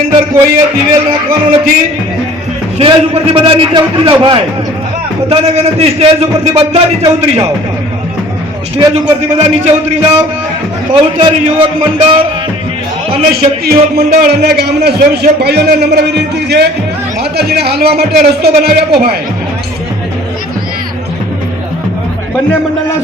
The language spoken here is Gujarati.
ની અંદર કોઈએ દિવેલ રાખવાનો નથી। સ્ટેજ ઉપરથી બધા નીચે ઉતરી જાઓ ભાઈ, બધાને વિનંતી, સ્ટેજ ઉપરથી બધા નીચે ઉતરી જાઓ, સ્ટેજ ઉપરથી બધા નીચે ઉતરી જાઓ। બહુચર યુવક મંડળ અને શક્તિ યુવક મંડળ અને ગામના સ્વયંસેવક ભાઈઓને નમ્ર વિનંતી છે, માતાજીને હાલવા માટે રસ્તો બનાવી આપો ભાઈ। બંને મંડળના